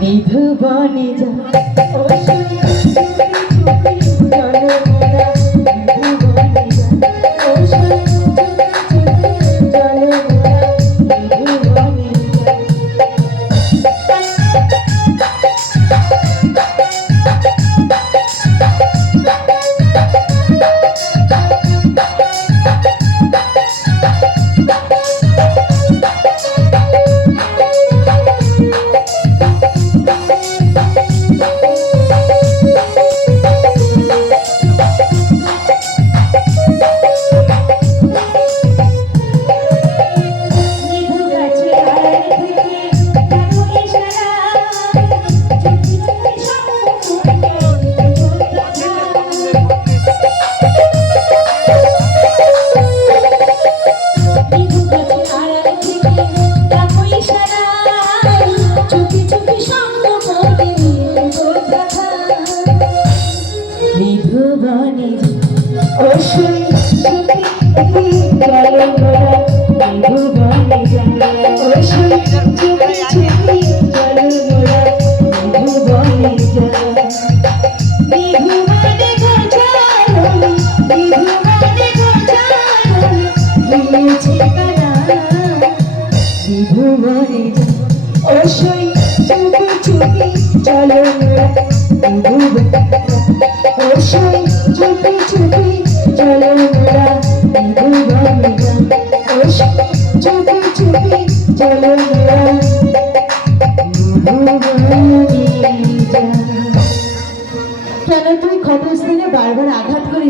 নিধুবনে যা নিধুবনে অসুই সুখী গেল মোরা নিধুবনে অসুই সুখী গেল মোরা নিধুবনে নিধুবনে গোচারণী নিধুবনে গোচারণী নিয়েছে কানা নিধুবনে অসুই সুখী সুখী চলো মোরা নিধুবনে অসুই চুপি চুপি চলো মোরা নিধুবনে অসুই চুপি চুপি চলো মোরা নিধুবনে। কেন তুই ক্ষতস্থানে বারবার আঘাত করিস?